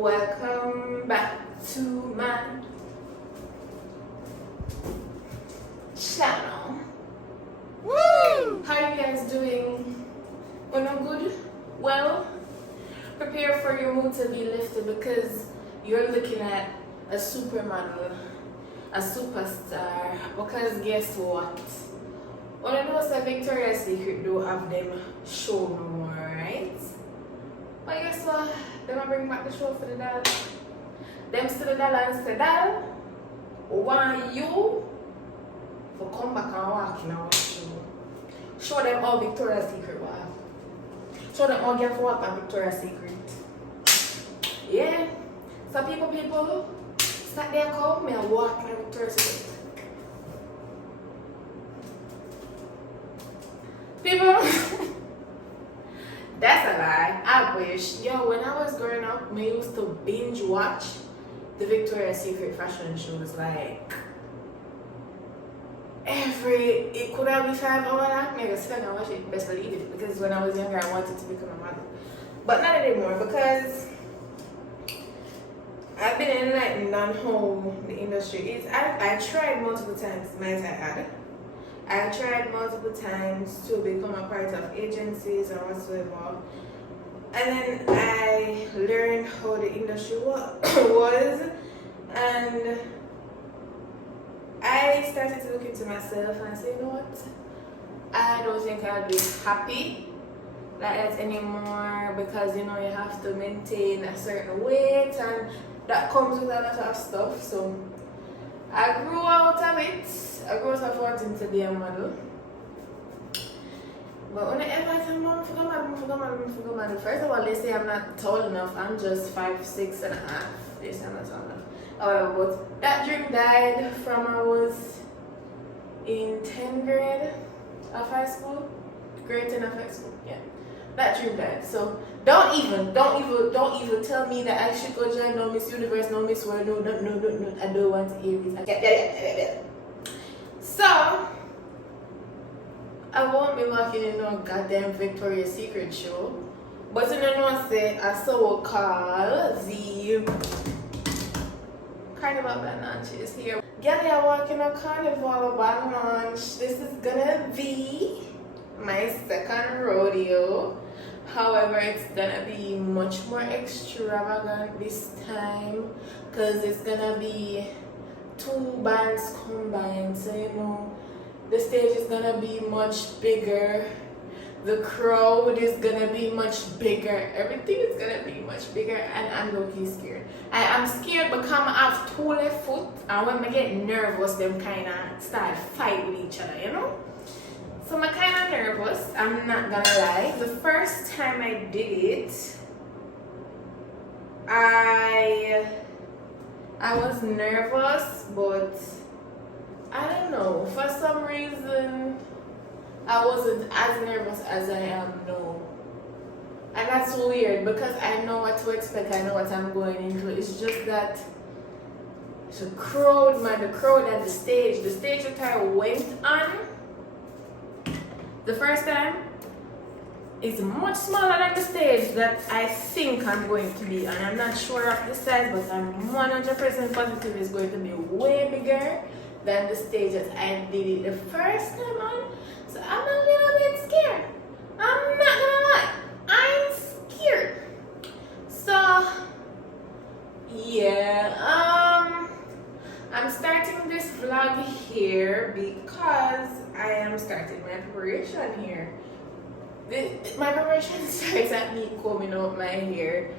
Welcome back to my channel. Woo! How are you guys doing? Well, good? Well, prepare for your mood to be lifted because you're looking at a supermodel, a superstar. Because guess what? One of those that Victoria's Secret don't have them show no more, right? But guess what? They might bring back the show for the doll. Them still the doll and say, doll, want you to come back and walk in our show. Show them how Victoria's Secret walk. Show them how get to walk on Victoria's Secret. Yeah. So people, start there come me and walk in Victoria's Secret. People, that's a lie. I wish. Yo, when I was growing up, I used to binge watch the Victoria's Secret fashion shows. Like, it could have been 5 hours long. Maybe sit and watch it, best believe it. Because when I was younger, I wanted to become a model. But not anymore because I've been enlightened on how the industry is. I tried multiple times, might I add. I tried multiple times to become a part of agencies or whatsoever. And then I learned how the industry was. And I started to look into myself and say, you know what? I don't think I'll be happy like that anymore because, you know, you have to maintain a certain weight and that comes with a lot of stuff. So I grew out of it. I grew out of wanting to be a model. But when I ever tell mom, forget model. First of all, they say I'm not tall enough. I'm just 5'6" and a half. They say I'm not tall enough. However, but that dream died from I was in 10th grade of high school. Grade 10 of high school, yeah. That dream died. So don't even tell me that I should go join no Miss Universe, no Miss World, no. I don't want to hear it. So I won't be walking in no goddamn Victoria's Secret show. But you know say I so call the Carnival Band Launch is here. Girl, you're walking a Carnival Band Launch. This is gonna be my second rodeo. However, it's gonna be much more extravagant this time because it's gonna be 2 bands combined. So you know, the stage is gonna be much bigger. The crowd is gonna be much bigger. Everything is gonna be much bigger, and I'm low-key scared. I am scared because I have 2 left foot, and when I get nervous, them kind of start fight with each other, you know. So I'm kind of nervous. I'm not gonna lie. The first time I did it, I was nervous, but I don't know. For some reason, I wasn't as nervous as I am now. And that's weird because I know what to expect. I know what I'm going into. It's just that the crowd, man, the crowd at the stage that I went on the first time is much smaller than the stage that I think I'm going to be on. I'm not sure of the size, but I'm 100% positive it's going to be way bigger than the stage that I did it the first time on. So I'm a little bit scared. I'm not gonna lie. I'm scared. So yeah, I'm starting this vlog here because I am starting my preparation here. My preparation starts at me combing out my hair.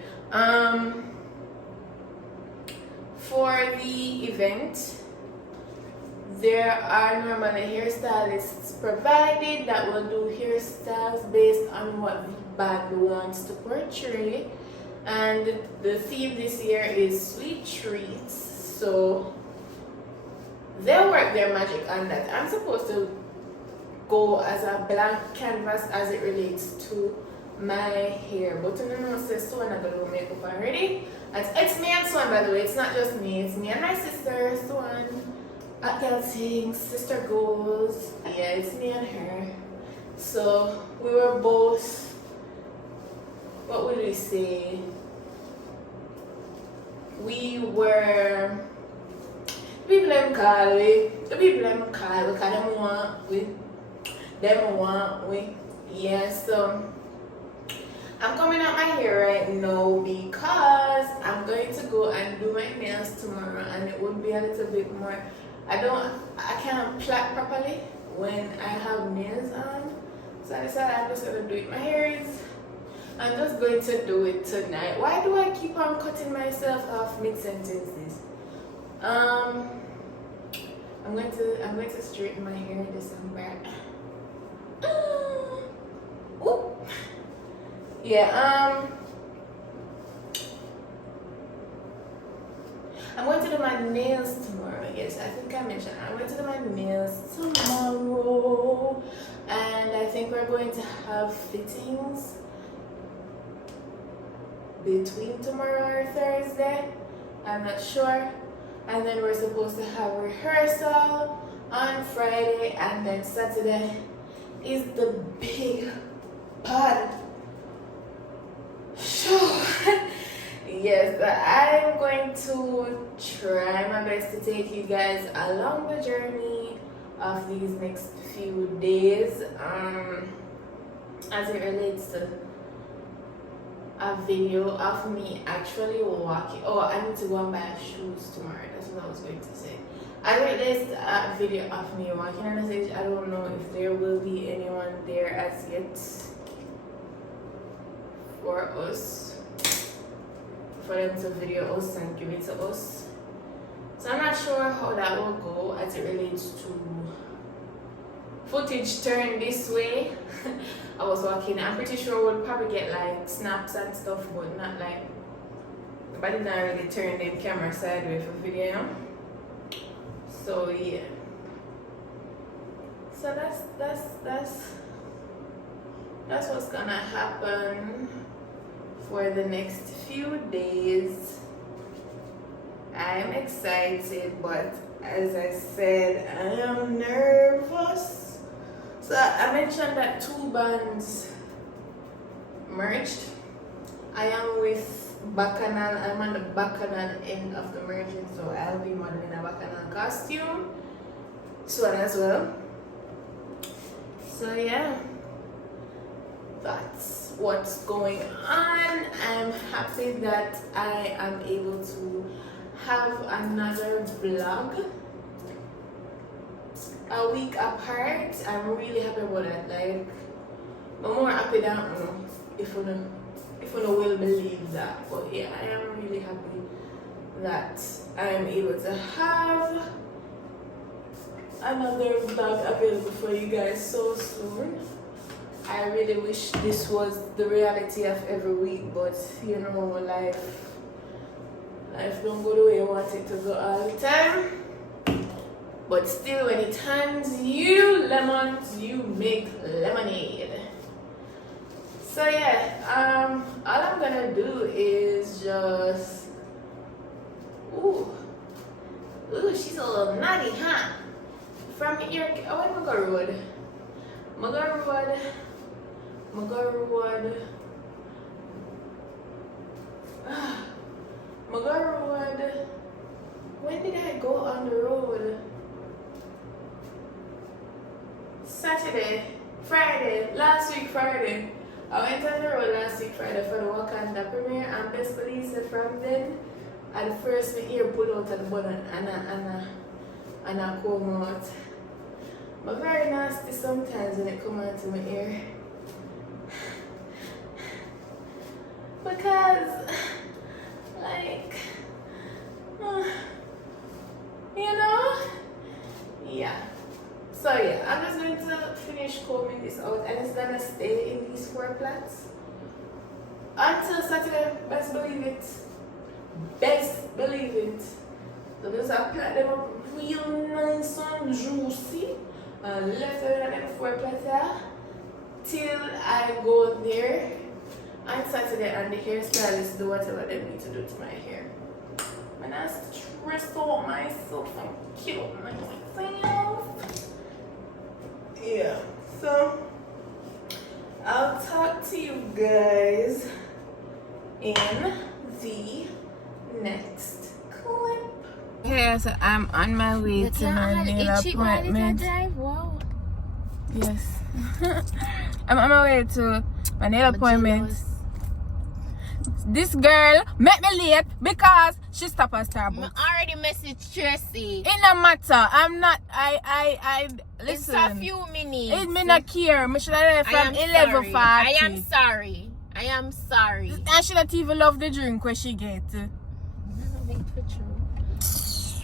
For the event, there are normally hairstylists provided that will do hairstyles based on what the band wants to portray. And the theme this year is sweet treats. So they'll work their magic on that. I'm supposed to go as a blank canvas as it relates to my hair. But you know, so I'm gonna do makeup already. It's me and Swan, by the way. It's not just me. It's me and my sister, Swan. At Girl Sings, Sister Goes. Yeah, it's me and her. So we were both, what would we say? we were the people them call we, cause them want we. Yeah, so I'm coming out my hair right now because I'm going to go and do my nails tomorrow, and it would be a little bit more. I can't plait properly when I have nails on, so I decided I'm just gonna do it. I'm just going to do it tonight. Why do I keep on cutting myself off mid-sentences? I'm going to straighten my hair in December. Ooh. Yeah, I'm going to do my nails tomorrow. Yes, I think I mentioned I'm going to do my nails tomorrow, and I think we're going to have fittings between tomorrow or Thursday. I'm not sure. And then we're supposed to have rehearsal on Friday, and then Saturday is the big pod show. Yes, I'm going to try my best to take you guys along the journey of these next few days, as it relates to a video of me actually walking. Oh, I need to go and buy shoes tomorrow. That's what I was going to say. As it relates to a video of me walking on the stage, I don't know if there will be anyone there as yet for us, for them to video us and give it to us. So I'm not sure how that will go as it relates to footage turned this way. I was walking. I'm pretty sure we'll probably get like snaps and stuff, but not like nobody not really turn their camera sideways for video. So yeah. So that's what's gonna happen for the next few days. I'm excited, but as I said, I am nervous. So I mentioned that 2 bands merged. I am with Bacchanal. I'm on the Bacchanal end of the merging, so I'll be modeling a Bacchanal costume soon as well. So yeah, that's what's going on. I'm happy that I am able to have another vlog a week apart. I'm really happy about that. Like, I'm more happy than if you will believe that. But yeah, I am really happy that I am able to have another vlog available for you guys so soon. I really wish this was the reality of every week, but you know, life don't go the way you want it to go all the time. But still, when it hands you lemons, you make lemonade. So yeah, all I'm gonna do is just she's a little naughty, huh? From here, oh, I'm gonna road. When did I go on the road? Saturday, Friday, last week Friday. I went on the road last week Friday for the Wakanda premiere, and best believe that from then, at the first my ear pulled out of the button and I come out. But very nasty sometimes when it comes out to my ear. Because, like, you know? Yeah. So yeah, I'm just going to finish combing this out, and it's gonna stay in these 4 plaits until Saturday. Best believe it. Best believe it. So just plait them up real nice and juicy, and left them in 4 plaits there till I go there on Saturday, and the hairstylist do whatever they need to do to my hair. And I stress out myself and kill myself. Yeah, so I'll talk to you guys in the Next clip. Okay, so I'm on my way to my nail appointment. Wow. Yes. I'm on my way to my nail appointment. This girl make me late because she stopped at Starbucks. I already messaged Tracy. It no matter. I'm not. I listen. It's a few minutes. It me not care. Me should have left from 11:40. I am sorry. I am sorry. I should not even love the drink where she get.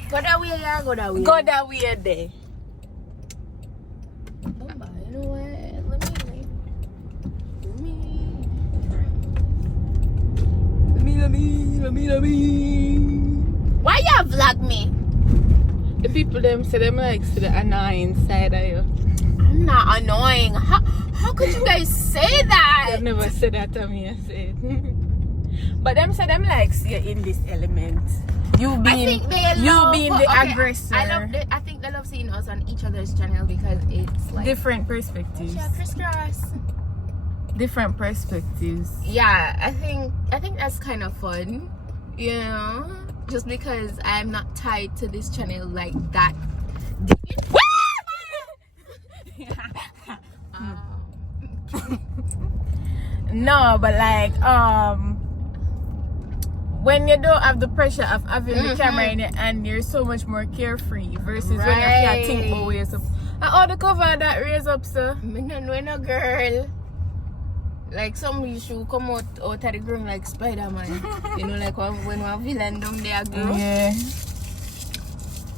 Go that way, yeah. Go that way. Go that way there. You know what? Let me. Why you vlog me? The people them say them like to the annoying side of you. I'm not annoying. How could you guys say that? I've never said that to me. I said, but them say them like see you in this element. You being the aggressor. I think they love seeing us on each other's channel because it's like different perspectives. Yeah, crisscross. Different perspectives. Yeah, I think that's kind of fun. You know, just because I'm not tied to this channel like that. No, but like when you don't have the pressure of having the camera in your hand, you're so much more carefree versus when you have to think about ways up. And all the cover that raise up, sir. Me no know no girl. Like some should come out of the groom like Spider-Man. You know, like when one villain down there go. Yeah.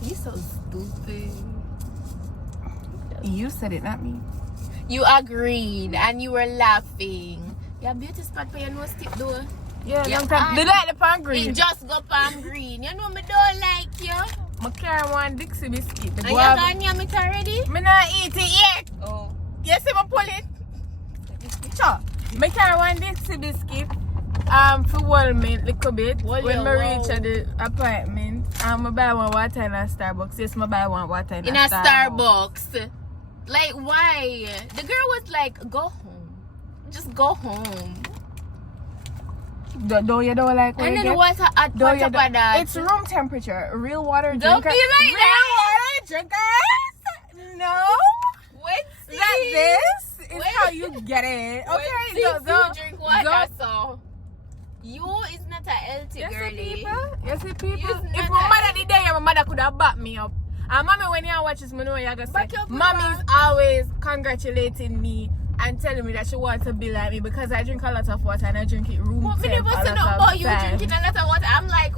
He's so stupid. You said it, not me. You agreed and you were laughing. Your beauty spot for your nose tip though. Yeah, long time. They like the pan green. It just go pan green. You know me don't like you. I carry one Dixie biscuit. And you gone near it already? Me not eat it yet. Oh. Yes, I pull it. Sure. I carry one Dixie biscuit. For Walmart little bit. When I reach at the appointment, I buy one water in a Starbucks. Yes, I buy one water in a Starbucks. Like why? The girl was like, go home. Just go home. Don't you don't like and then the water at that. It's room temperature. Real water drinker. Don't be like that. Real water drinkers. No. Wait, that this is how you get it. Okay, you drink water, so you is not a healthy girlie. Yes, people. If my mother did there, my mother could have backed me up. And mommy, when you watch this, I know you're gonna say, mommy's always congratulating me and telling me that she wants to be like me because I drink a lot of water and I drink it room temp. But me never said about you drinking a lot of water. I'm like,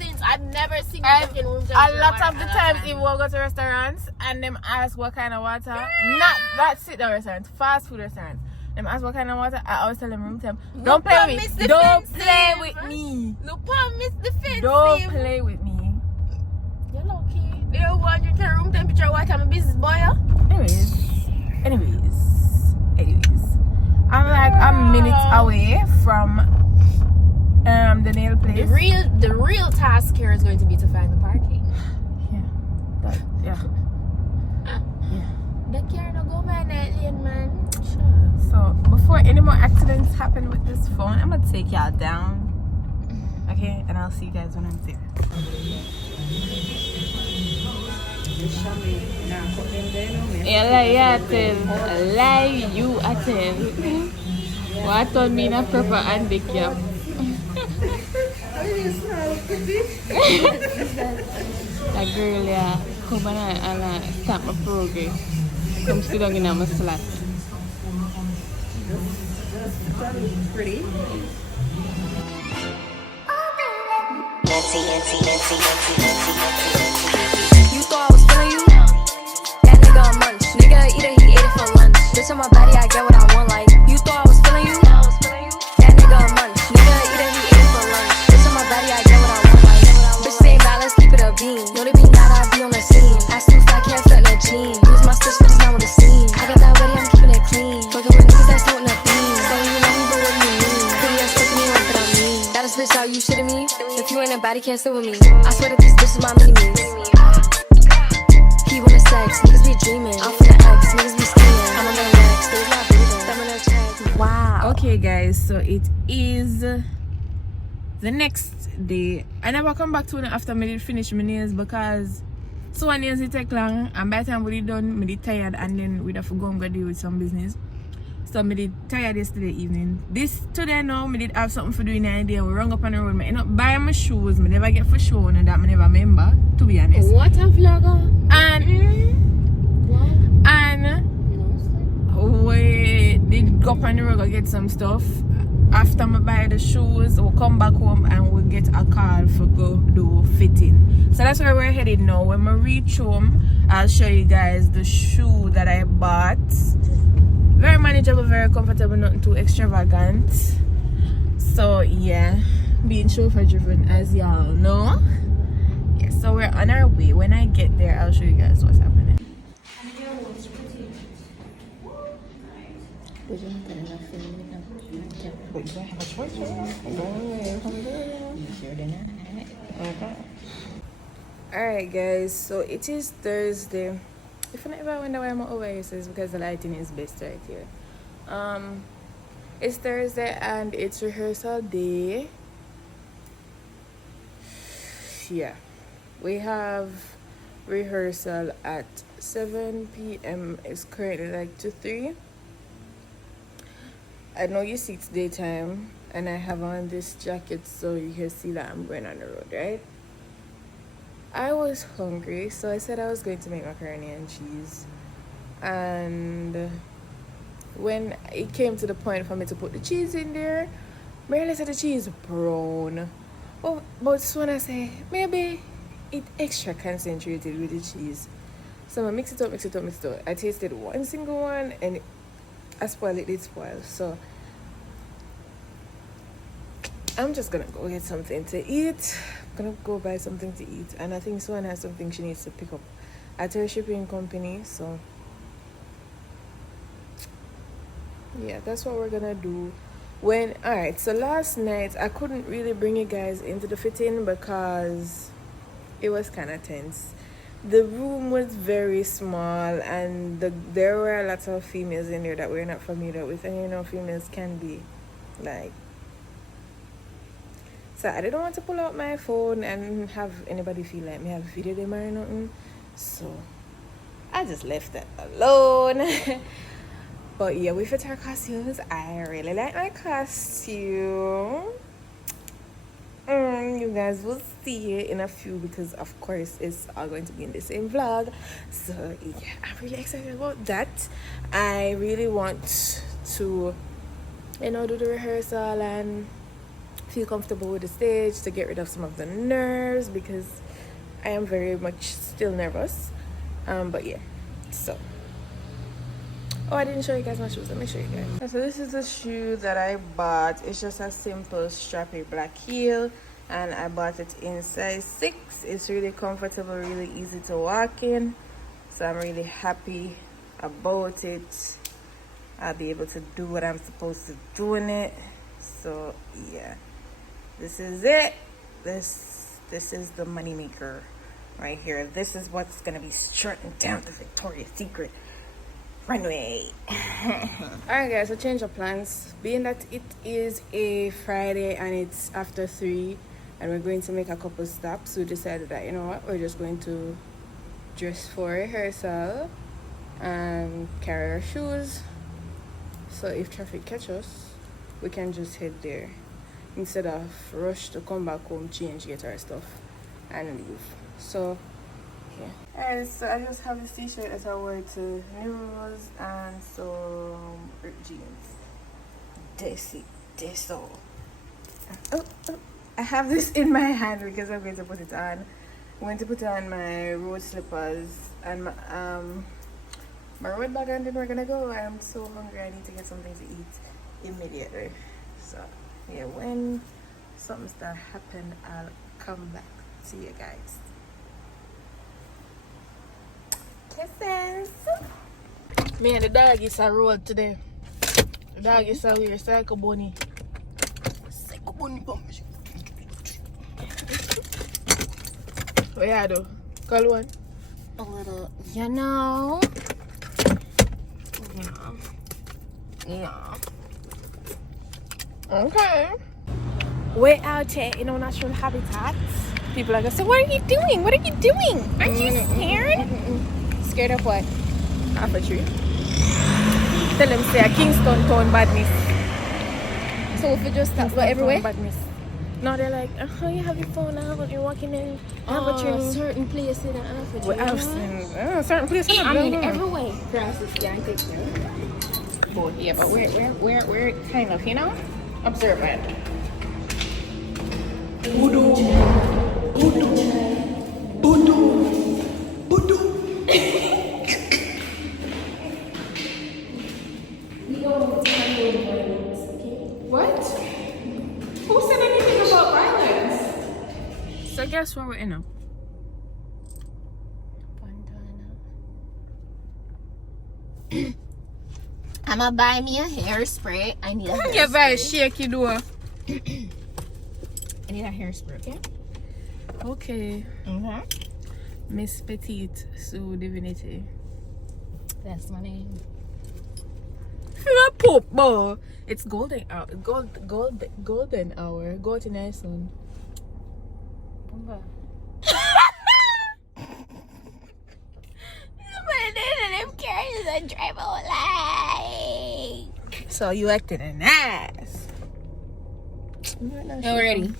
since I've never seen you drinking room temp. A lot of the times, if we go to restaurants and them ask what kind of water, not sit down restaurants, fast food restaurants. Them ask what kind of water, I always tell them room temp. Don't play with me. Don't play with me. Look, Miss Defensive. Don't play with me. You're lucky. They don't want you to room temperature water. I'm a business boy. Anyways. I'm like a minute away from the nail place. The real task here is going to be to find the parking. Yeah. The car don't go by that lane, man. Sure. So before any more accidents happen with this phone, I'm gonna take y'all down. Okay, and I'll see you guys when I'm there. You attend. What told me na proper handicap. That girl, yeah, come and start my progress. Come sit down in my slot. Pretty. You thought I was feeling you? That nigga a munch. Nigga eat it, he ate it for lunch. Bitch on my body, I get what I want. Like you thought I was feeling you? That nigga a munch. Nigga eat it, he ate it for lunch. Bitch on my body, I get what I want. Like bitch say nah, let's keep it a beam. Know they be not, I be on the scene. I still fly, can't fit in a jean. Use my stitch, but it's not with a seam. I got that ready, I'm keeping it clean. Fucking with niggas that's not in a theme. So you love me, but what do you mean? Pretty ass fucking me, what I mean? That is bitch, how you shitting me? If you ain't a body, can't sit with me. I swear that this bitch is my mini-me. He wanna sex, niggas be dreaming. I'm from the X, niggas be scheming. I'm on the next, there's not breathing. Thumb in her check. Wow. Okay, guys, so it is the the next day, I never come back to it after I did finish my nails because so one nails it take long, and by the time we did done, I did tired, and then we'd have to go and go deal with some business. So I did tired yesterday evening. This today now, I did have something for doing the day. We rung up on the road. I end up buying my shoes. I never get for show and that I never remember, to be honest. What a vlogger. And we did go up on the road and get some stuff. After I buy the shoes, we'll come back home and we'll get a call for go do fitting. So that's where we're headed now. When we reach home, I'll show you guys the shoe that I bought. Very manageable, very comfortable, nothing too extravagant. So yeah, being chauffeur driven as y'all know. Yeah, so we're on our way. When I get there, I'll show you guys what's happening. Alright guys, so it is Thursday. If I ever wonder why I'm over here, so it's because the lighting is best right here. It's Thursday and it's rehearsal day. Yeah, we have rehearsal at 7 p.m. It's currently like 2 3. I know you see it's daytime and I have on this jacket so you can see that I'm going on the road, right? I was hungry, so I said I was going to make macaroni and cheese. And when it came to the point for me to put the cheese in there, I realized that the cheese brown. Oh, but so when I say, maybe it extra concentrated with the cheese. So I mix it up. I tasted one single one and I spoiled it, spoil. So I'm just gonna go get something to eat. I'm gonna go buy something to eat, and I think Swan has something she needs to pick up at her shipping company. So yeah, that's what we're gonna do. Alright, so last night I couldn't really bring you guys into the fitting because it was kind of tense. The room was very small and there were a lot of females in there that we're not familiar with, and you know females can be like, so I didn't want to pull out my phone and have anybody feel like me have video them or nothing, so I just left that alone. But yeah, we fit our costumes. I really like my costume. You guys will see it in a few because of course it's all going to be in the same vlog. So yeah, I'm really excited about that. I really want to, you know, do the rehearsal and feel comfortable with the stage to get rid of some of the nerves because I am very much still nervous. But yeah, so oh, I didn't show you guys my shoes. Let me show you guys. So this is the shoe that I bought. It's just a simple strappy black heel and I bought it in size 6. It's really comfortable, really easy to walk in, so I'm really happy about it. I'll be able to do what I'm supposed to do in it. So yeah, this is it. This is the money maker right here. This is what's gonna be strutting down the Victoria's Secret runway. Alright guys, so change of plans. Being that it is a Friday and it's after 3 and we're going to make a couple stops, we decided that, you know what, we're just going to dress for rehearsal and carry our shoes, so if traffic catches us we can just head there instead of rush to come back home, change, get our stuff and leave. So yeah. Alright, so I just have this t-shirt that I wear to Nero's and some ripped jeans. This all. Oh, I have this in my hand because I'm going to put it on. I'm going to put on my road slippers and my road bag, and then we're gonna go. I'm so hungry, I need to get something to eat immediately. So yeah, when something starts happen, I'll come back to you guys. Kisses. Me and the dog is a road today. The dog is a weird psycho bunny. Psycho bunny bum. What you do? Call one. A little, you know. Yeah. Okay. we're out here in our natural habitat. People are gonna say, what are you doing? What are you doing? Aren't you scared? Scared of what? Half a tree. Tell them say a Kingston town badness. So if we just go everywhere? Badness. No, they're like, you have your phone now, but you're walking in. Have a tree. Certain places in Africa. Well, I've seen certain places. I mean, everywhere. Grasses, yeah, But yeah, but we're kind of, you know, observant. What? Who said anything about violence? So guess where we're in now? I'ma buy me a hairspray. I need a hairspray. Yeah, very shaky door. I need a hairspray, okay? Okay. Mm-hmm. Miss Petite Sue Divinity. That's my name. Poop, boy. It's golden hour. Golden hour. Go to nice one. So you acting an ass. Already.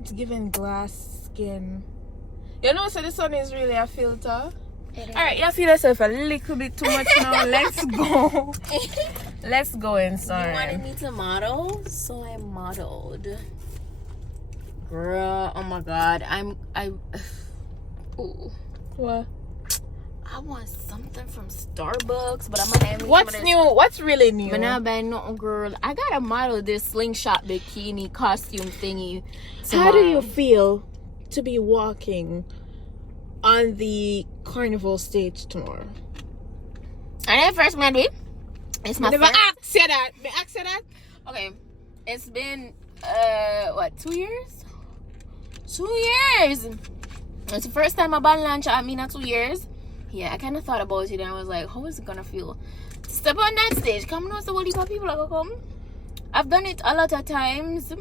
It's giving glass skin. You know, so this one is really a filter. Alright, you feel yourself a little bit too much now. Let's go. Let's go inside. You wanted me to model, so I modeled. Girl, oh my god, ooh. What? I want something from Starbucks, but I'm gonna have me What's new? What's really new? But now, nothing, girl. I gotta model this slingshot bikini costume thingy. How do you feel to be walking on the carnival stage tomorrow? I never first met it. It's my never first. ask you that. Me ask you that. Okay, it's been 2 years? 2 years. It's the first time I band launch at me in 2 years. Yeah, I kind of thought about it and I was like, how is it gonna feel to step on that stage? Come on, so what heap of people are gonna come. I've done it a lot of times,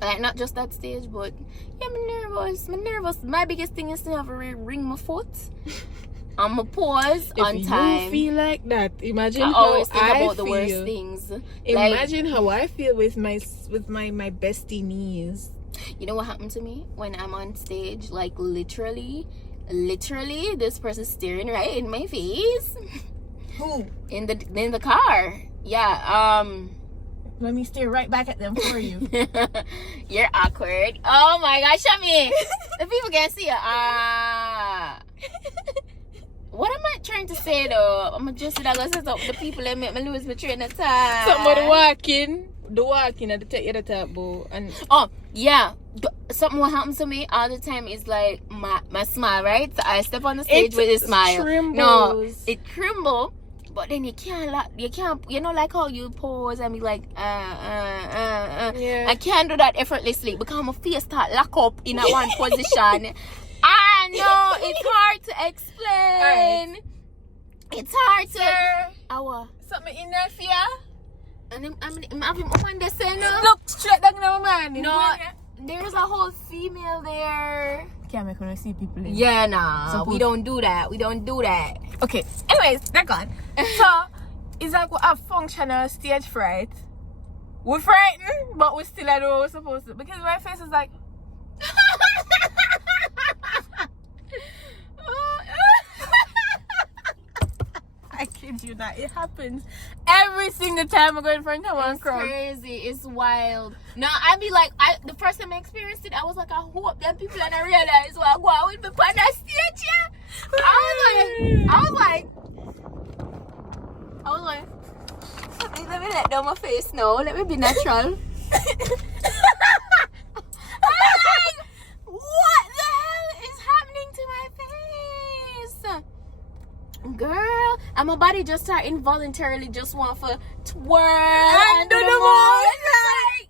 like not just that stage, but yeah, I'm nervous. My biggest thing is to have a ring my foot. I'm a pause on time. If you feel like that, imagine I how always think I about feel. the worst things. Imagine how I feel with my bestie knees. You know what happened to me when I'm on stage? Like literally, this person's staring right in my face. Who? In the car. Yeah. Let me stare right back at them for you. You're awkward. Oh my gosh, Shami. The people can't see you. What am I trying to say though? I'm just say the people that make me lose my train of thought. Something about the walking at the take you the top, boo. And oh yeah, something what happens to me all the time is like my smile, right? So I step on the stage with a smile. Trembles. No, it crumble. But then you can't, you know, like how you pause and be like, Yeah. I can't do that effortlessly because my face start lock up in that one position. I know, it's hard to explain. Right. It's hard to... Something in there for you? And I'm having one day say no. Look straight down the man. No, there's a whole female there. Can't make when I see people in. Yeah, nah. We don't do that. Okay, anyways, they're gone. So, it's like we have functional stage fright. We're frightened, but we still don't know what we're supposed to. Because my face is like... I kid you not. It happens every single time I go in front of one crowd. It's crazy. It's wild. No, I be like, the first time I experienced it, I was like, I hope that people don't realize what I go out with me on that stage, yeah. I was like, let me let down my face now. Let me be natural. What the hell is happening to my face? Girl, and my body just start involuntarily just want for twirl and do the most. Like,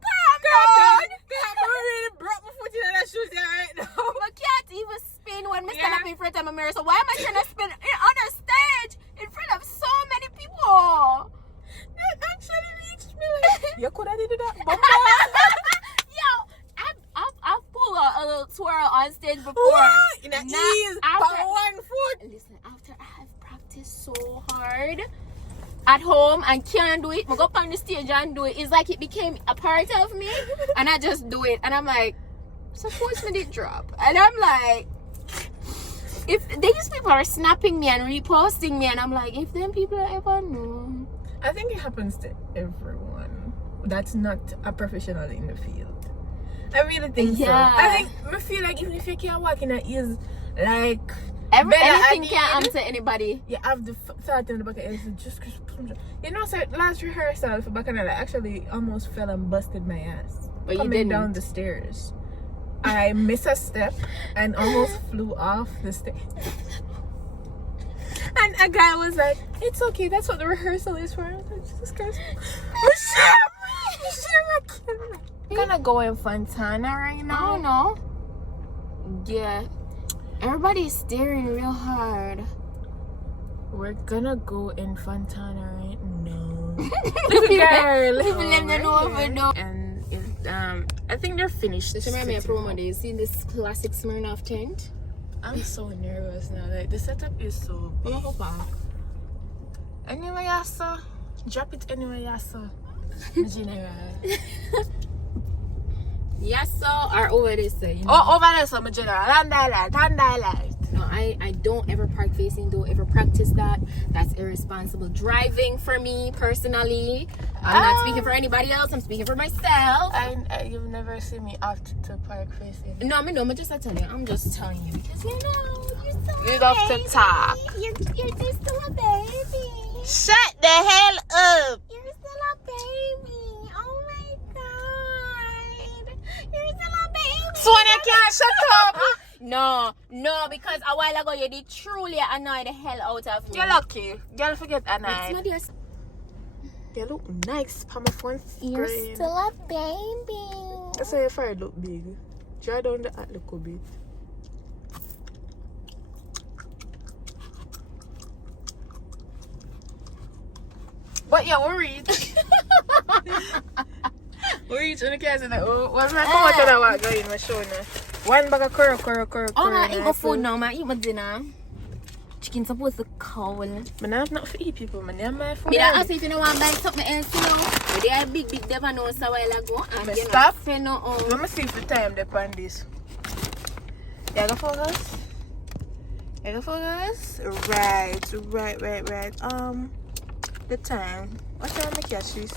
calm down. I really broke my foot in that shoes right now. I can't even spin when I stand up in front of my mirror. So why am I trying to spin on a stage in front of so many people? You could have did that. I've pulled a little twirl on stage before. In the Not ease. after- For 1 foot. Listen, after I have practiced so hard at home and can't do it, I go up on the stage and do it. It's like it became a part of me, and I just do it. And I'm like, suppose me did drop. And I'm like, if these people are snapping me and reposting me, and I'm like, if them people ever know. I think it happens to everyone that's not a professional in the field. I really think Yeah. so. I feel like even if you can't walk in it is like Anything can happen to anybody. you have the thought in the back of your head, just you know, so last rehearsal for Bacchanal, I actually almost fell and busted my ass But you coming didn't. down the stairs. I missed a step and almost flew off the stage. And a guy was like, "It's okay, that's what the rehearsal is for." I was like, Jesus Christ. I'm gonna go in Fontana right I now. don't know. Yeah. Everybody's staring real hard. We're gonna go in Fontana right now. Girl. Girl. And I think they're finished. This reminds me of promo days. See this classic Smirnoff tent? I'm so nervous now. Like the setup is so big. Anyway, yasa. Drop it anyway, yasa. General. Yes, so or over this side. Oh, over there, so my general. And highlight. No, I don't ever park facing. Don't ever practice that. That's irresponsible driving for me personally. I'm not speaking for anybody else. I'm speaking for myself. You've never seen me opt to park facing. No, I'm just telling you. I'm just telling you because you know you're still You a love to baby. talk. You're just still a baby. Shut the hell up. You're still a baby. Oh my god. You're still a baby. So when you can't shut up. No, because a while ago you did truly annoy the hell out of me. You're lucky. Girl, forget that It's night. not your... You look nice on my phone You're screen. still a baby. That's why your forehead look big. Dry down the hat look a bit. But yeah, we're reach. We're reach on the castle. Oh, what's my come out of what going in my show now? One bag of curry. Oh, I eat my food now. I eat my dinner. Chicken supposed to cowl. Man, I have not for eat people, man. They're my food. Me that ask if you know want to buy something else, you know. But they are big never know so a while ago. And Me you stop. know, say no. Let me see if the time they on this. You go focus? You go focus? Right. The time. What time I catch this?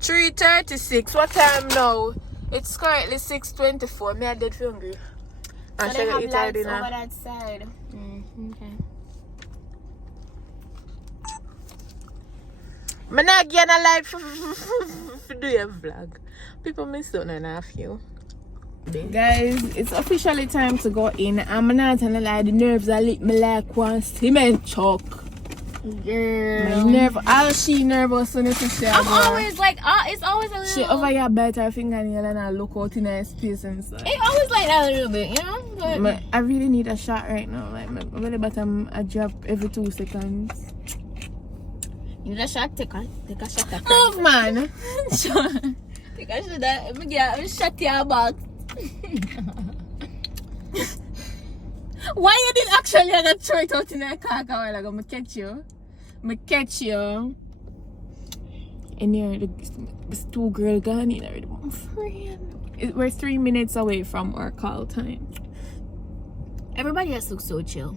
3:36. What time now? It's currently 6:24. Me I dead hungry. So And they have eat our lights dinner. over that side. Okay. I'm not getting a light for do your vlog. People miss don't know a few. Guys, it's officially time to go in. I'm not gonna lie, the nerves are lit me like one cement chalk. Girl. My nerve, all she nervous when you see I'm always like, it's always a little... she over here bite her fingernail and I look out in her space and stuff. It always like that a little bit, you know? But I really need a shot right now. Like my belly bottom, I drop every 2 seconds. you need a shot, take a shot. Move, man. Take a shot. I'm shot your box. Why you did actually I got throw it out in a car a while ago? Me catch you. And here, this 2 girl gone in already. My friend. We're 3 minutes away from our call time. Everybody else looks so chill.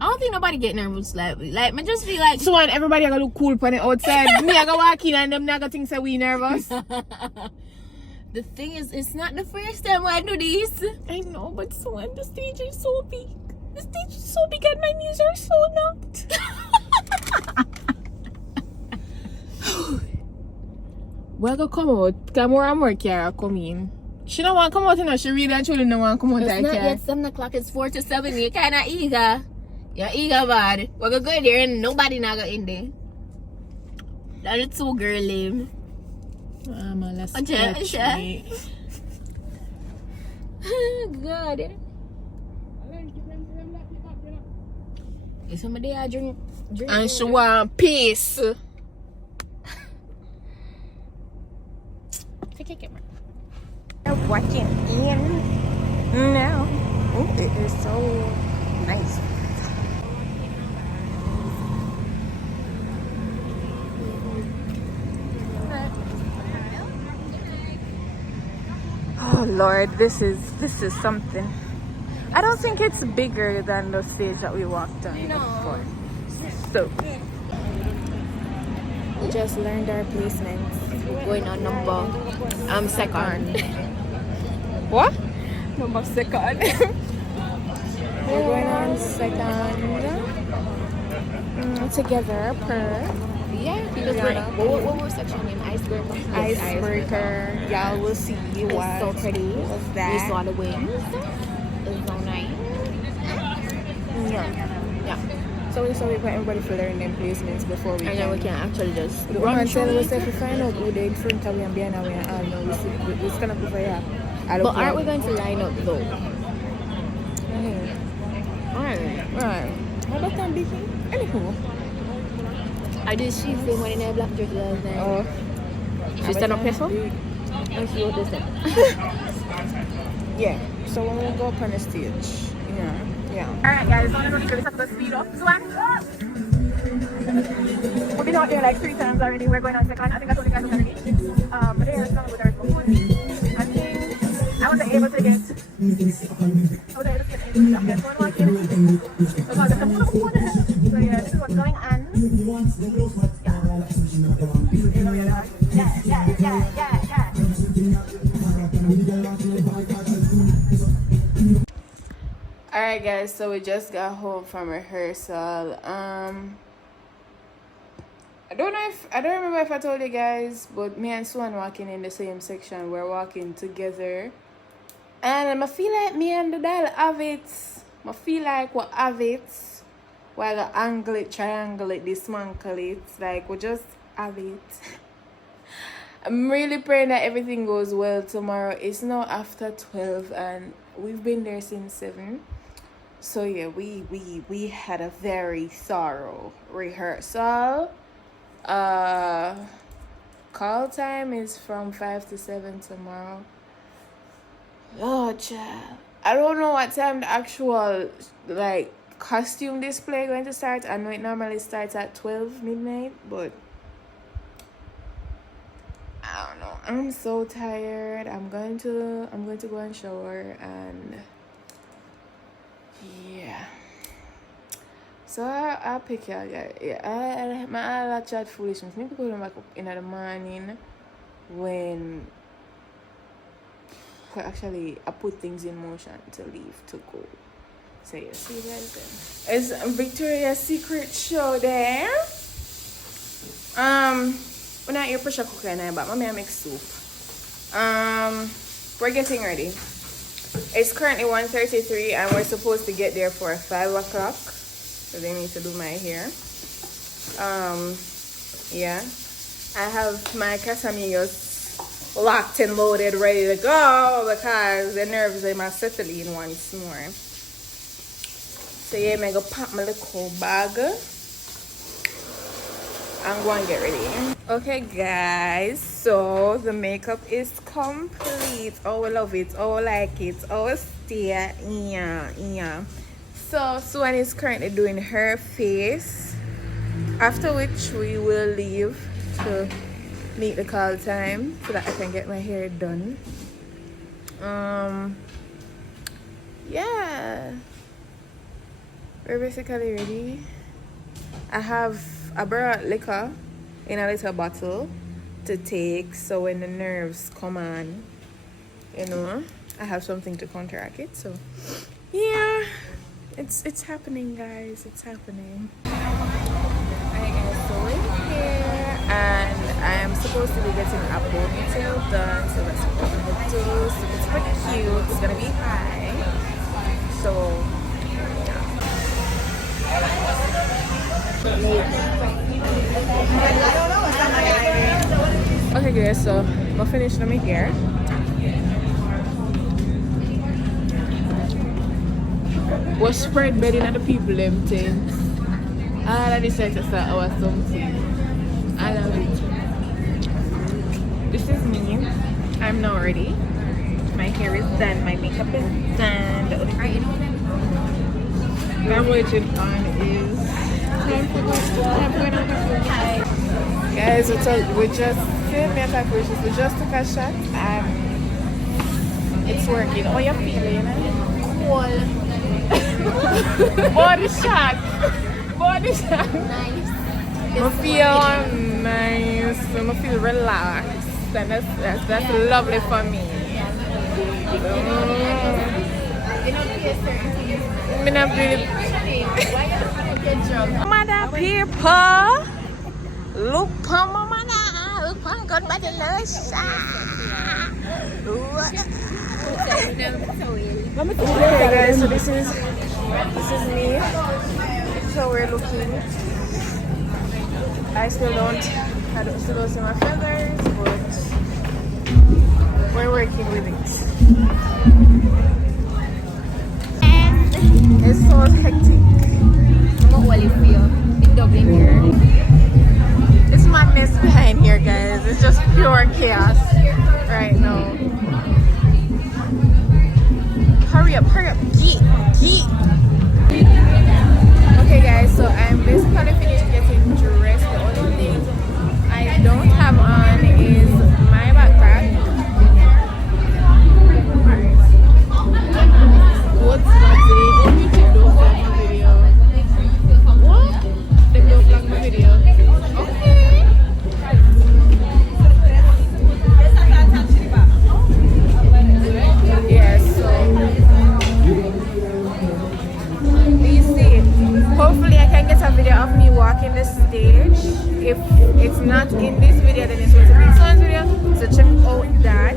I don't think nobody get nervous like me just feel like So when everybody gonna look cool on the outside, me I go walk in and them not gonna think say we nervous. the thing is it's not the first time I do this. I know, but so when the stage is so big. The stage is so big and my knees are so knocked. Well, go come out. Because more and more Kiara come in. She don't want to come out, you know. She really and truly don't want to come out. It's not yet 7 o'clock, it's 4 to 7. You're kind of eager. You're eager, bad. We're going to go there and nobody not go in there. That's 2 girl lame. Let's Okay. God. Is somebody a drink? And she want peace. Take a camera. I'm watching in now. Oh, it is so nice. Oh Lord, this is something. I don't think it's bigger than the stage that we walked on before. So we just learned our placements. We're going on number second. What? Number second. We're going on second. Together per. Yeah, because what was section name? Icebreaker. Icebreaker. Y'all will see what. It's so pretty. What's that? We saw the wings. It's so nice. Yeah. So we want everybody to learn them placements before we And then we can actually just the run woman through tell us it. if we find out who they in front of we and behind we and all know we stand up for you. But aren't we going to line up though? Right. How about that, Vicky? Anywho. I did she say one in a black dress last night. Oh. She stand up pencil? And she wrote this down. Yeah. So when we go up on the stage, yeah. Alright guys, so I'm going to go speed up. So we've been out there like 3 times already. We're going on second. I think I told you guys already. But they are strong with our food. I think I wasn't able to get into the one walking. Because of the food. So yeah, this is what's going on. Yeah. Alright guys, so we just got home from rehearsal. I don't remember if I told you guys, but me and Swan walking in the same section. We're walking together. And I feel like me and the doll have it. I feel like we have it. While I angle it, triangle it, dismantle it. Like we just have it. I'm really praying that everything goes well tomorrow. It's now after 12 and we've been there since 7. So yeah, we had a very thorough rehearsal. Call time is from 5 to 7 tomorrow. Oh child. I don't know what time the actual costume display going to start. I know it normally starts at 12 midnight, but I don't know. I'm so tired. I'm going to go and shower and yeah. So I'll pick y'all guys. Yeah, I'll chat foolishness. Maybe go back up in the morning when actually I put things in motion to leave to go. So yeah, see you guys then. It's Victoria's Secret show there. We're not your pressure cooker and I, but mommy I make soup. We're getting ready. It's currently 1:33 and we're supposed to get there for 5 o'clock. So they need to do my hair. Yeah. I have my Casamigos locked and loaded, ready to go because the nerves they must settle in once more. So yeah, I'm gonna pop my little bag. I'm going to get ready. Okay guys, so the makeup is complete. Oh, I love it. Oh, I like it. Oh, stay. Yeah. So Swan is currently doing her face, after which we will leave to meet the call time so that I can get my hair done. Yeah, we're basically ready. I brought liquor in a little bottle to take, so when the nerves come on, I have something to counteract it. So yeah, it's happening guys, it's happening. Alright guys, so we're here and I am supposed to be getting a ponytail done, so that's what I'm gonna do. So it's pretty cute, it's gonna be high, so okay guys, so I'm finished my hair. We spread bedding at the people them things. All of this like our something. I love it. This is me. I'm now ready. My hair is done, my makeup is done. The only thing I'm waiting on is time for going on the food. Guys, we just filmed at Aquarius. We just took a shot and it's working. Oh, you're feeling it? Cool. Body shot. Body shot. Nice. I feel nice. I feel relaxed. And that's lovely for me. Mother people, look for my mother. Look for God by the lotion. Okay guys, so this is me. So we're looking. I still don't see my feathers, but we're working with it. It's so hectic. It's madness behind here, guys. It's just pure chaos right now. Hurry up, get. Okay guys, so I'm basically finished getting dressed. The only thing I don't have on is my backpack. What's that today? YouTube don't vlog my video. What? They don't vlog my video. Okay. Yeah, so hopefully I can get a video of me walking the stage. If it's not in this video, then it's going to be in someone's video, so check out that.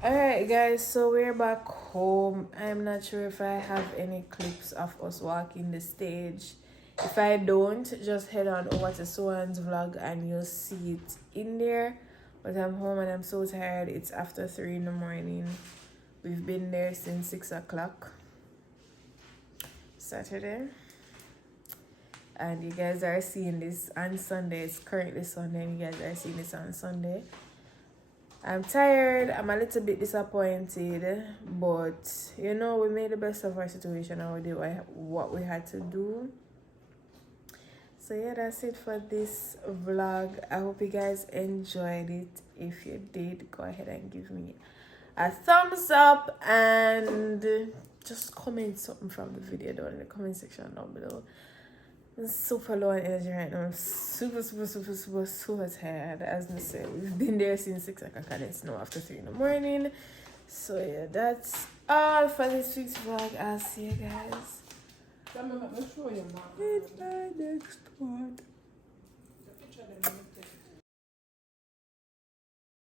Alright guys, so we're back home. I'm not sure if I have any clips of us walking the stage. If I don't, just head on over to Swan's vlog and you'll see it in there. But I'm home and I'm so tired. It's after 3 in the morning. We've been there since 6 o'clock Saturday. And you guys are seeing this on Sunday. It's currently Sunday and you guys are seeing this on Sunday. I'm tired, I'm a little bit disappointed, but you know, we made the best of our situation and we did what we had to do. So yeah, that's it for this vlog. I hope you guys enjoyed it. If you did, go ahead and give me a thumbs up and just comment something from the video down in the comment section down below. I'm super low on energy right now. I'm super tired. As I said, we've been there since 6 o'clock and it's now after 3 in the morning. So yeah, that's all for this week's vlog. I'll see you guys in my next one.